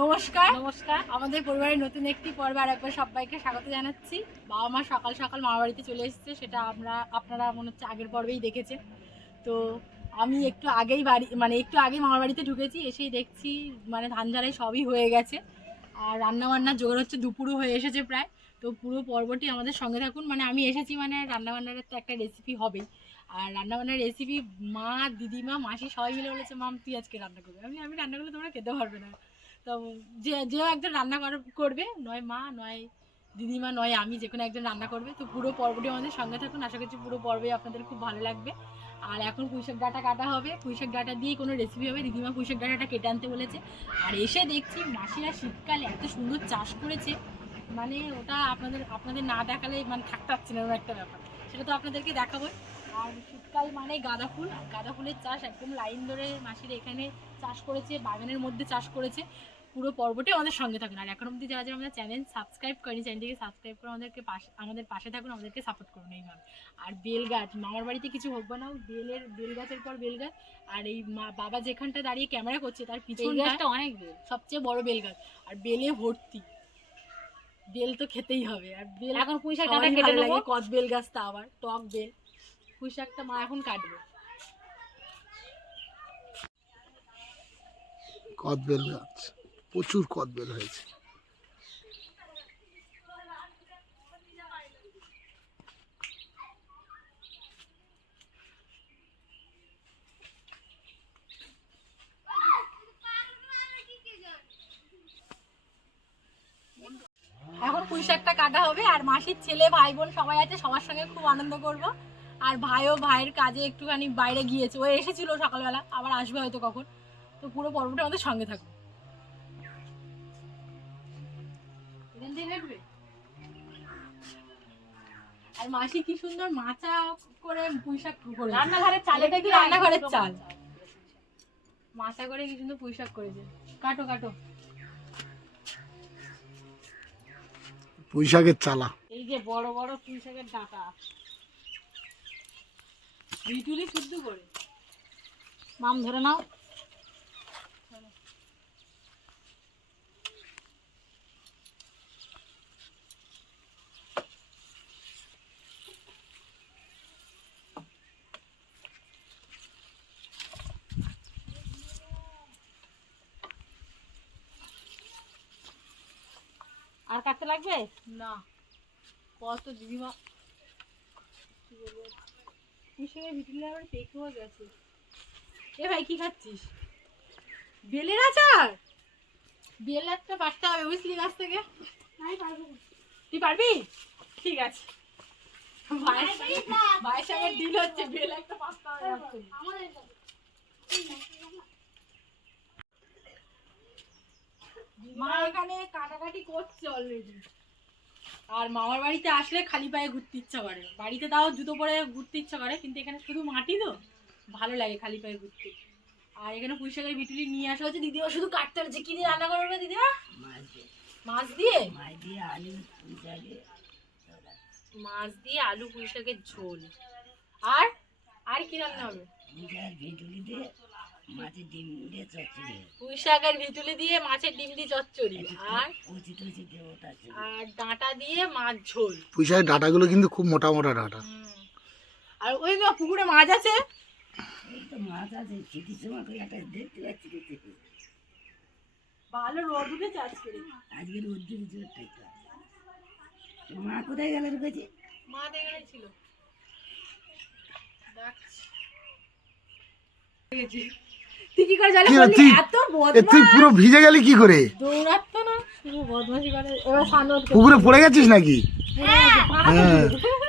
নমস্কার। নমস্কার। আমাদের পরিবারের নতুন একটি পর্বে আর একবার সবাইকে স্বাগত জানাচ্ছি। বাবা মা সকাল সকাল মামা বাড়িতে চলে এসেছে সেটা আমরা আপনারা মনে হচ্ছে আগের পর্বেই দেখেছেন। তো আমি একটু আগেই বাড়ি মানে একটু আগেই মামার বাড়িতে ঢুকেছি এসেই দেখছি মানে ধান ঝাড়াই সবই হয়ে গেছে। আর রান্না বান্নার জোগাড় হচ্ছে দুপুরও হয়ে এসেছে প্রায়। তো পুরো পর্বটি আমাদের সঙ্গে থাকুন। মানে আমি এসেছি মানে রান্নাবান্নার তো একটা রেসিপি হবেই। আর রান্নাবান্নার রেসিপি মা দিদিমা মাসি সবাই মিলে বলেছে মাম তুই আজকে রান্না করবে? আমি আমি রান্না করলে তোমরা খেতে পারবে না। তো যে যেও একজন রান্না কর- করবে, নয় মা, নয় দিদিমা, নয় আমি, যে কোনো একজন রান্না করবে। তো পুরো পর্বটি আমাদের সঙ্গে থাকুন, আশা করছি পুরো পর্বে আপনাদের খুব ভালো লাগবে। আর এখন পুঁইশাক ডাঁটা কাটা হবে। পুঁইশাক ডাঁটা দিয়ে কোনো রেসিপি হবে। দিদিমা পুঁইশাক ডাঁটাটা কেটে আনতে বলেছে। আর এসে দেখছি মাসিরা শীতকালে এত সুন্দর চাষ করেছে। মানে ওটা আপনাদের আপনাদের না দেখালে মানে থাকতে পারছে না একটা ব্যাপার। সেটা তো আপনাদেরকে দেখাবো। আর শীতকাল মানে গাঁদা ফুল। গাঁদা ফুলের চাষ একদম লাইন ধরে মাসিরা এখানে চাষ করেছে, বাগানের মধ্যে চাষ করেছে। পুরো পর্বটি আমাদের সঙ্গে থাকুন। আর এখন অবধি যারা যারা আমাদের চ্যানেল সাবস্ক্রাইব করেনি চ্যানেলটিকে সাবস্ক্রাইব করে আমাদেরকে পাশে আমাদের পাশে থাকুন আমাদেরকে সাপোর্ট করুন এইভাবে। আর বেল গাছ মামার বাড়িতে কিছু হোক বা নাও বেলের বেল গাছের পর বেল গাছ আর এই মা বাবা যেখানটা দাঁড়িয়ে ক্যামেরা করছে তার এই পিছনটা গাছটা অনেক বেল। সবচেয়ে বড় বেল গাছ আর বেলে ভর্তি। বেল তো খেতেই হবে। আর বেল এখন পুঁই শাক সবারই কেটে ভালো নেব কদ বেল গাছটা আবার টক বেল। পুঁই শাকটা মা এখন কাটবে। কদবেল গাছ। প্রচুর কদবেল হয়েছে। এখন পুঁই শাকটা কাটা হবে, আর মাসির ছেলে, ভাই বোন সবাই আছে, সবার সঙ্গে খুব আনন্দ করব। আর ভাইও ভাইয়ের কাজে একটুখানি বাইরে গিয়েছে, ও এসেছিল সকালবেলা, আবার আসবে হয়তো কখন। তো পুরো পর্বটা আমাদের সঙ্গে থাকবে মাসি কি সুন্দর মাচা করে পুঁই শাক করেছে। রান্নাঘরের চাল এটা কি রান্নাঘরের চাল? মাচা করে কি সুন্দর পুঁই শাক করেছে। কাটো কাটো। পুঁই শাকের চালা। এই যে বড় বড় পুঁই শাকের ডাঁটা। বিটুলি শুদ্ধ করে মাম ধরে নাও। আর কাটতে লাগবে? না। কত দিদিমা কি বলব? পুষে ভিটুলে আবার পেকেও গেছে। এ ভাই কি খাচ্ছিস? বেলের আচার? বেল একটা পাঠতে হবে বুঝলি গাছ থেকে? তুই পারবি? ঠিক আছে। ভাই ভাইয়ের সঙ্গে ডিল হচ্ছে বেল একটা পাঠতে হবে গাছ থেকে। মা এখানে কাটাকাটি করছে অলরেডি আর মামার বাড়িতে আসলে খালি পায়ে ঘুরতে ইচ্ছা করে। বাড়িতে তাও জুতো পরে ঘুরতে ইচ্ছা করে কিন্তু এখানে শুধু মাটি তো? ভালো লাগে খালি পায়ে ঘুরতে। আর এখানে পুঁই শাকের বিটুলি নিয়ে আসা হচ্ছে দিদিমা শুধু কাটতে হচ্ছে কি দিয়ে রান্না করবে দিদিমা মাছ দিয়ে। মাছ দিয়ে? আলু পুঁই শাকের ঝোল। আর আর কি রান্না হবে? আর ভিটুলি দিয়ে মাছের ডিম দিয়ে চচ্চড়ি। আর আর ডাঁটা দিয়ে মাছ ঝোল। পুঁই শাকের ডাঁটাগুলো কিন্তু খুব মোটা মোটা ডাঁটা। আর ওই না পুকুরে মাছ আছে? ভালো রোদ উঠেছে আজকে। মা কোথায় গেল ঢুকেছে মা দেখে ছিল। ডাকছি। তুই কি করে এত তুই পুরো ভিজে গেলি কি করে? দৌড়াতো না? শুধু বদমাশি করে। এবার সানদ পুকুরে পড়ে গেছিস নাকি? হ্যাঁ।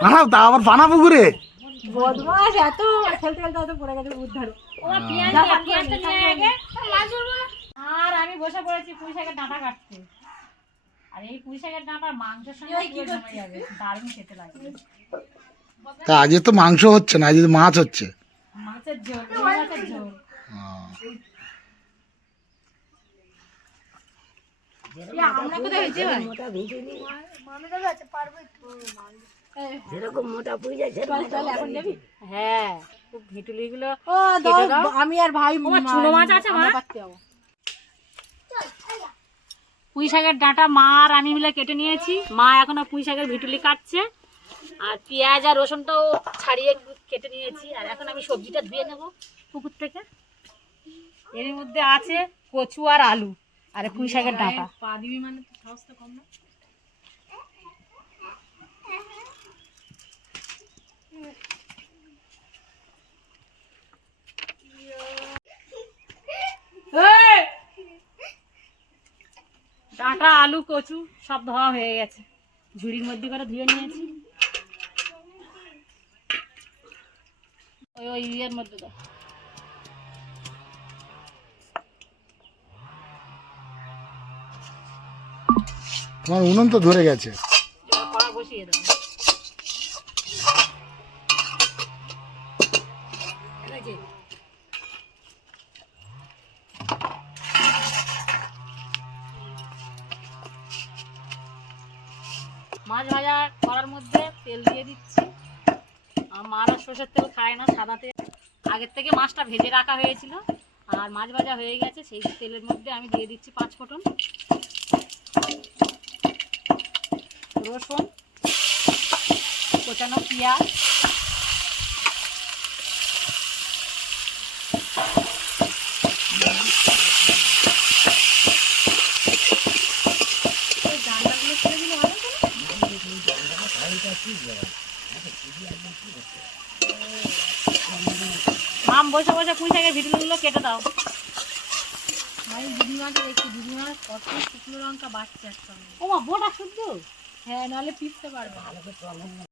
আহ, তা আবার পানা পুকুরে? বদমাস এত খেলতে খেলতে হয়তো পড়ে গেছে উদ্ধার ওমা পেঁয়াজ যা, নিয়ে- হাত পেঁয়াজটা করে আগে। আর আমি বসে পড়েছি পুঁই ডাঁটা কাটতে। আর এই পুঁই ডাঁটা মাংসের সঙ্গে কি জমে যাবে। দারুণ খেতে লাগবে তা আজকে তো মাংস হচ্ছে না আজকে তো মাছ হচ্ছে। মাছের ঝোল মাছের ঝোল। হ্যাঁ আমি আর ভাই মাছ আছে, মা? আমরা পাততে যাব। পুঁই শাকের ডাঁটা মা আর আমি মিলে কেটে নিয়েছি। মা এখনও পুঁই শাকের ভিটুলি কাটছে। আর পেঁয়াজ আর রসুনটাও ছাড়িয়ে কেটে নিয়েছি। আর এখন আমি সবজিটা ধুয়ে নেব পুকুর থেকে। এর মধ্যে আছে কচু আর আলু আর পুঁই শাকের ডাঁটা। পা দিবি মানে তো কম না? ডাঁটা আলু কচু সব ধোয়া হয়ে গেছে। ঝুড়ির মধ্যে করে ধুয়ে নিয়েছি। ওই ওই ইয়ের মধ্যে দাও তোমার উনুন তো ধরে গেছে। মাছ ভাজা করার মধ্যে তেল দিয়ে দিচ্ছি। আর মারা সর্ষের তেল খায় না সাদা তেল আগের থেকে মাছটা ভেজে রাখা হয়েছিল, আর মাছ ভাজা হয়ে গেছে, সেই তেলের মধ্যে আমি দিয়ে দিচ্ছি পাঁচ ফোটন রসুন কোচানো পেঁয়াজ। মাম বসে বসে পুঁই শাকের ভিডিওগুলো কেটে দাও। আমি দিদিমাকে দেখছি কত শুকনো লঙ্কা বাড়ছে একসঙ্গে। ও মা বোটা শুদ্ধ। হ্যাঁ নাহলে পিসতে পারবে না।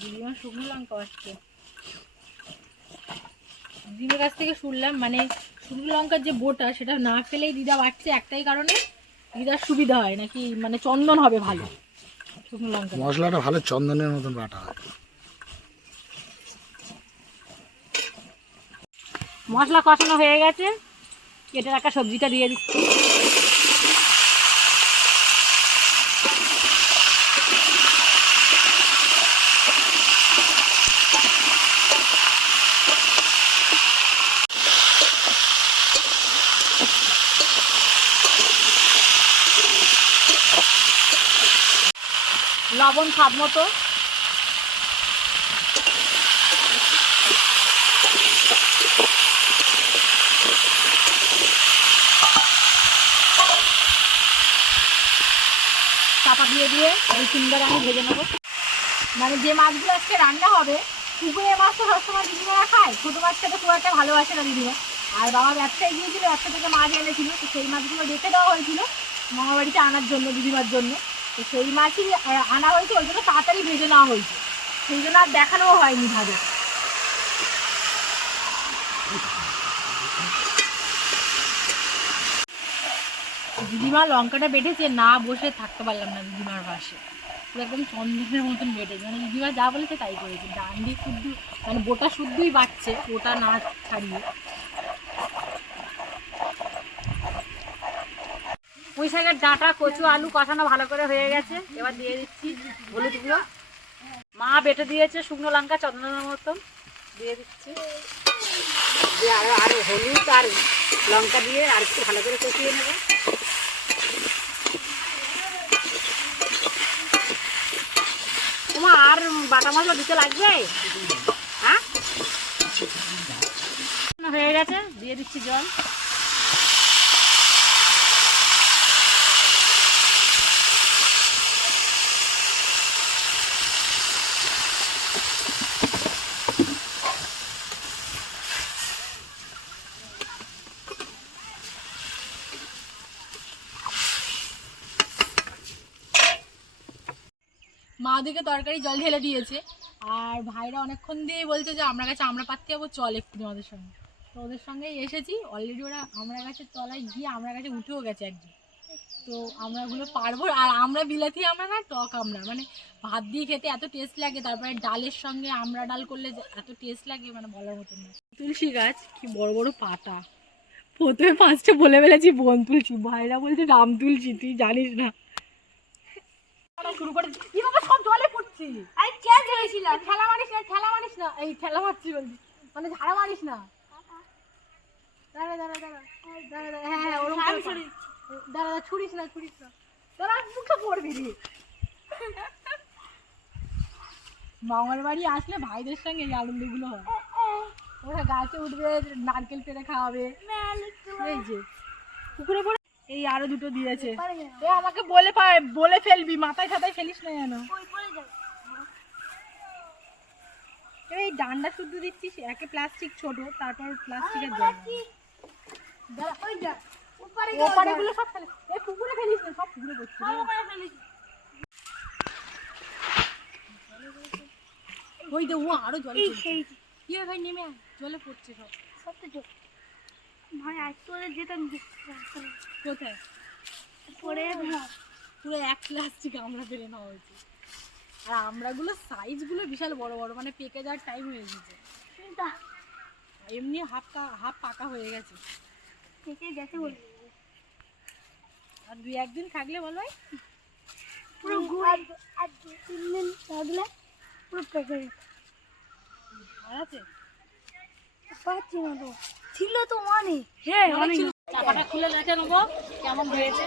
দিদিমা শুকনো লঙ্কা বাড়ছে দিদিমার কাছ থেকে শুনলাম মানে শুকনো লঙ্কার যে বোটা সেটা না ফেলেই দিদা বাড়ছে একটাই কারণে দিদার সুবিধা হয় নাকি মানে চন্দন হবে ভালো শুকনো লঙ্কা। মশলাটা ভালো চন্দনের মতন বাটা হয়। মশলা কষানো হয়ে গেছে। কেটে রাখা সবজিটা দিয়ে দিচ্ছি। লবণ স্বাদ মতো চাপা দিয়ে দিয়ে দুই তিনবার আমি ভেজে নেব। মানে যে মাছগুলো আজকে রান্না হবে পুকুরের মাছ তো সবসময় দিদিমারা খায়। ছোটো মাছটা তো খুব একটা ভালোবাসে না দিদিমা আর বাবা ব্যবসায় গিয়েছিল ব্যবসা থেকে মাছ এনেছিল, তো সেই মাছগুলো রেখে দেওয়া হয়েছিল মামা বাড়িতে আনার জন্য দিদিমার জন্য। তো সেই মাছই আনা হয়েছে, ওই জন্য তাড়াতাড়ি ভেজে নেওয়া হয়েছে। সেই জন্য আর দেখানোও হয়নি ভাবে। দিদিমা লঙ্কাটা বেটেছে, না বসে থাকতে পারলাম না দিদিমার পাশে। একদম চন্দনের মতন বেটেছে। মানে দিদিমা যা বলেছে তাই করেছে। ডান্ডি শুদ্ধ মানে বোটা শুদ্ধই বাড়ছে, ওটা না ছাড়িয়ে। পুঁই শাকের ডাঁটা, কচু, আলু কষানো ভালো করে হয়ে গেছে। এবার দিয়ে দিচ্ছি হলুদ গুঁড়ো। মা বেটে দিয়েছে শুকনো লঙ্কা চন্দনের মতন। দিয়ে দিচ্ছি। দিয়ে আরও আরও হলুদ আর লঙ্কা দিয়ে আর একটু ভালো করে কষিয়ে নেব। তোমার আর বাটা মশলা দিতে লাগবে? হ্যাঁ? হয়ে গেছে, দিয়ে দিচ্ছি জল। মা ওদিকে তরকারি জল ঢেলে দিয়েছে। আর ভাইরা অনেকক্ষণ দিয়ে বলছে যে, আমরা কাছে আমরা পাততে যাব, চল একটু আমাদের সঙ্গে। তো ওদের সঙ্গেই এসেছি। অলরেডি ওরা আমরা গাছের তলায় গিয়ে আমরা কাছে উঠেও গেছে একজন। তো আমরা ওগুলো পারব। আর আমরা বিলাতি আমরা না, টক আমরা। মানে ভাত দিয়ে খেতে এত টেস্ট লাগে, তারপরে ডালের সঙ্গে আমরা ডাল করলে এত টেস্ট লাগে মানে বলার মতন না। তুলসী গাছ, কি বড় বড় পাতা। প্রথমে ফার্স্টে বলে ফেলেছি, বন তুলসী। ভাইরা বলছে, রাম তুলসী, তুই জানিস না। শুরু করে কি বাবা সব জলে পড়ছি। আরে কে ধরেছিলাম? ঠেলা মারিস না ঠেলা মারিস না। এই ঠেলা মারছি বলছি। মানে ঝাড়া মারিস না। দাঁড়া দাঁড়া দাঁড়া। দাঁড়া দাঁড়া। হ্যাঁ হ্যাঁ ওরকম করে দাঁড়া দাঁড়া ছুড়িস না ছুড়িস না। দাঁড়া মুখে পড়বি রে। মামার বাড়ি আসলে ভাইদের সঙ্গে এই আনন্দগুলো হয়। ওরা গাছে উঠবে নারকেল পেড়ে খাওয়াবে। এই যে পুকুরে পড়ে এই আরও দুটো দিয়েছে। এ আমাকে বলে বলে ফেলবি মাথায় ছাতায় ফেলিস না যেন। এই ডান্ডা শুদ্ধ দিচ্ছিস একে প্লাস্টিক ছোট তারপর প্লাস্টিকের জায়গা ওপারে গুলো সব ফেলে। এ পুকুরে ফেলিস না সব পুকুরে পড়ছে। ওই দে ও আরও জলে। কি ভাই নেমে জলে পড়ছে সব। ভাই আজ তোরে যেতাম কোথায়? পরে পুরো এক প্লাস্টিক আমরা ফেলে নেওয়া হয়েছে। আর আমরাগুলো সাইজগুলো বিশাল বড় বড় মানে পেকে যাওয়ার টাইম হয়ে গেছে। এমনি হাফ হাফ পাকা হয়ে গেছে। থেকে গেছে বলে। আর দুই একদিন থাকলে বলো হয় পুরো আর আর দু তিন দিন থাকলে পুরো পেকে আর আছে? পাচ্ছি না তো। ছিল তো অনেক। হ্যাঁ অনেক চাপাটা খুলে দেখে নেব কেমন হয়েছে।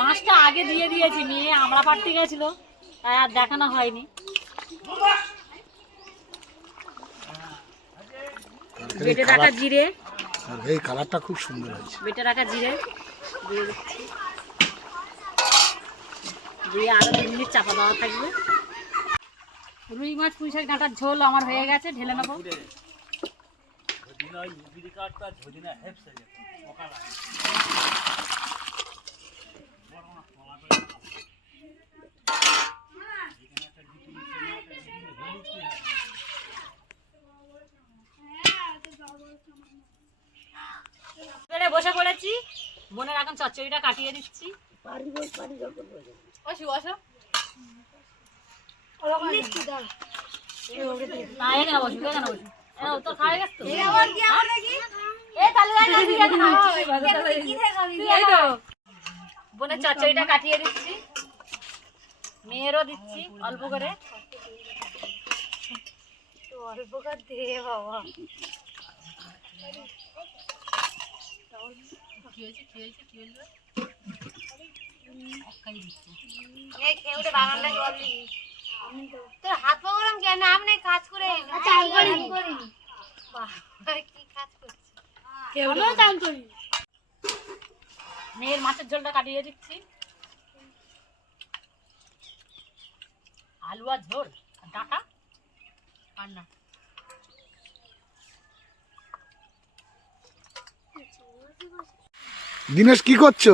মাছটা আগে দিয়ে দিয়েছি মেয়ে আমরা পাড়তে গেছিল তাই আর দেখানো হয়নি। বেটে রাখা জিরে। আর এই কালারটা খুব সুন্দর হয়েছে। বেটে রাখা জিরে। দিয়ে দিচ্ছি দিয়ে আরও দু মিনিট চাপা দেওয়া থাকবে। রুই মাছ পুঁই শাক ডাঁটার ঝোল আমার হয়ে গেছে ঢেলে নেব। বসে পড়েছি বোনের এখন চচ্চড়িটা কাটিয়ে দিচ্ছি। বল বোনের চচ্চড়িটা কাটিয়ে দিচ্ছি মেয়েরও দিচ্ছি অল্প করে অল্প করে দে বাবা হয়েছে কি হয়েছে কি হয়েছে তোর হাত পা গরম কেন? আমি কাজ করে চান করি কি কাজ করছিস আমিও চান করি মেয়ের মাছের ঝোলটা কাটিয়ে দিচ্ছি। আলু আর ঝোল আর ডাটা। আর না। দিনেশ কি করছ?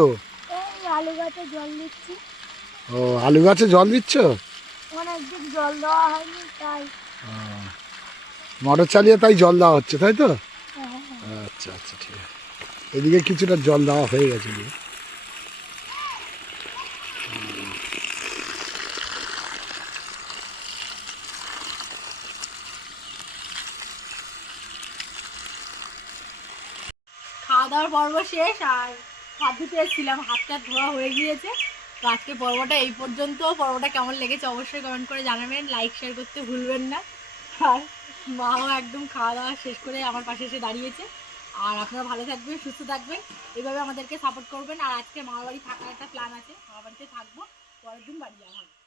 আলু গাছে জল দিচ্ছি। ও আলু গাছে জল দিচ্ছ? অনেকদিন জল দেওয়া হয়নি তাই। মোটর চালিয়ে তাই জল দেওয়া হচ্ছে তাই তো? আচ্ছা আচ্ছা ঠিক আছে। এদিকে কিছুটা জল দেওয়া হয়ে গেছে। খাওয়া দাওয়ার পর্ব শেষ আর হাত ধুতে এসেছিলাম হাতটা ধোয়া হয়ে গিয়েছে। তো আজকে পর্বটা এই পর্যন্ত। পর্বটা কেমন লেগেছে অবশ্যই কমেন্ট করে জানাবেন। লাইক শেয়ার করতে ভুলবেন না। আর মাও একদম খাওয়া দাওয়া শেষ করে আমার পাশে এসে দাঁড়িয়েছে। আর আপনারা ভালো থাকবেন, সুস্থ থাকবেন। এভাবে আমাদেরকে সাপোর্ট করবেন। আর আজকে মামার বাড়ি থাকার একটা প্ল্যান আছে। মামার বাড়িতে থাকব, পরের দিন বাড়ি যাওয়া হবে